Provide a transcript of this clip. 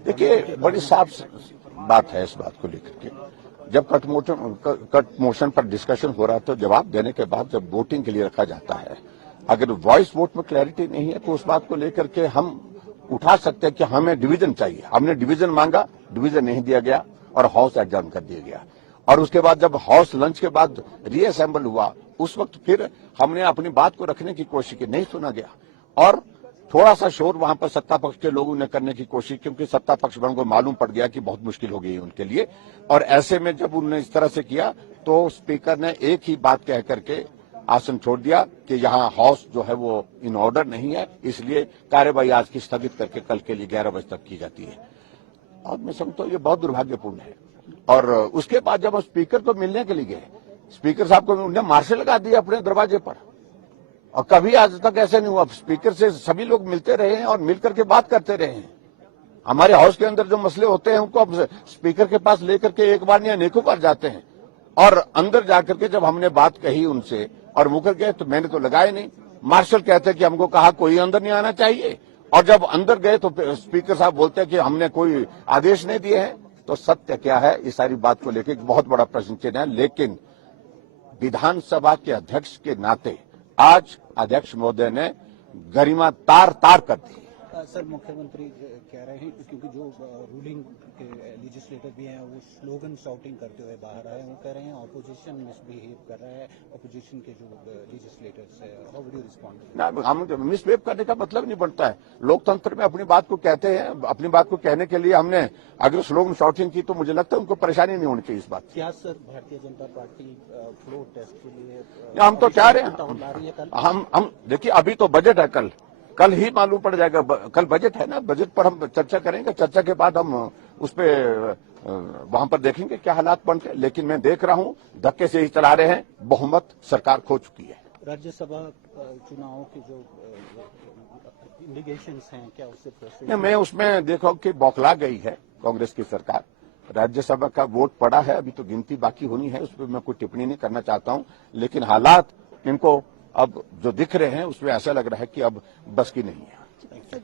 देखिए, बड़ी साफ बात है इस बात को लेकर के। जब कट मोशन पर डिस्कशन हो रहा है तो जवाब देने के बाद जब वोटिंग के लिए रखा जाता है, अगर वॉइस वोट में क्लैरिटी नहीं है तो उस बात को लेकर के हम उठा सकते हैं कि हमें डिवीजन चाहिए। हमने डिवीजन मांगा, डिवीजन नहीं दिया गया और हाउस एडजर्न कर दिया गया। और उसके बाद जब हाउस लंच के बाद रीअसेंबल हुआ, उस वक्त फिर हमने अपनी बात को रखने की कोशिश की, नहीं सुना गया। और थोड़ा सा शोर वहां पर सत्ता पक्ष के लोगों ने करने की कोशिश, क्योंकि सत्ता पक्ष वालों को मालूम पड़ गया कि बहुत मुश्किल हो गई है उनके लिए। और ऐसे में जब उन्होंने इस तरह से किया तो स्पीकर ने एक ही बात कह करके आसन छोड़ दिया कि यहाँ हाउस जो है वो इन ऑर्डर नहीं है, इसलिए कार्यवाही आज की स्थगित करके कल के लिए 11 बजे तक की जाती है। और मैं समझता हूँ ये बहुत दुर्भाग्यपूर्ण है। और उसके बाद जब हम स्पीकर को मिलने के लिए गए, स्पीकर साहब को उन्होंने मार्शल लगा दिया अपने दरवाजे पर। और कभी आज तक ऐसे नहीं हुआ। स्पीकर से सभी लोग मिलते रहे हैं और मिलकर के बात करते रहे हैं। हमारे हाउस के अंदर जो मसले होते हैं उनको अब स्पीकर के पास लेकर के एक बार या अनेकों बार जाते हैं। और अंदर जाकर के जब हमने बात कही उनसे और मुकर गए तो मैंने तो लगाए नहीं। मार्शल कहते हैं कि हमको कहा कोई अंदर नहीं आना चाहिए, और जब अंदर गए तो स्पीकर साहब बोलते हैं कि हमने कोई आदेश नहीं दिए हैं। तो सत्य क्या है, इस सारी बात को लेकर बहुत बड़ा प्रश्न चिन्ह है। लेकिन विधानसभा के अध्यक्ष के नाते आज अध्यक्ष महोदय ने गरिमा तार तार कर दी। सर, मुख्यमंत्री कह रहे हैं क्योंकि जो रूलिंग के लेजिस्लेटर भी हैं वो स्लोगन शाउटिंग करते हुए बाहर आए, वो कह रहे हैं ऑपोजिशन मिसबिहेव कर रहा है, ऑपोजिशन के जो लेजिस्लेटर्स है। How would you respond? ना, हम मिसबिहेव करने का मतलब नहीं बनता है। लोकतंत्र में अपनी बात को कहते हैं, अपनी बात को कहने के लिए हमने अगर स्लोगन शाउटिंग की तो मुझे लगता है उनको परेशानी नहीं होनी चाहिए इस बात। क्या sir Bharatiya Janata party floor test के लिए हम तो चाह रहे हैं, हम देखिए अभी तो बजट है, कल ही मालूम पड़ जाएगा। कल बजट है ना, बजट पर हम चर्चा करेंगे। चर्चा के बाद हम उस पे वहां पर देखेंगे क्या हालात बनते हैं। लेकिन मैं देख रहा हूं धक्के से ही चला रहे हैं, बहुमत सरकार खो चुकी है। राज्यसभा चुनावों के जो इंडिकेशंस हैं, क्या उससे नहीं, मैं उसमें देखा कि बौखला गई है कांग्रेस की सरकार। राज्यसभा का वोट पड़ा है, अभी तो गिनती बाकी होनी है, उस पर मैं कोई टिप्पणी नहीं करना चाहता हूं। लेकिन हालात इनको अब जो दिख रहे हैं उसमें ऐसा लग रहा है कि अब बस की नहीं है।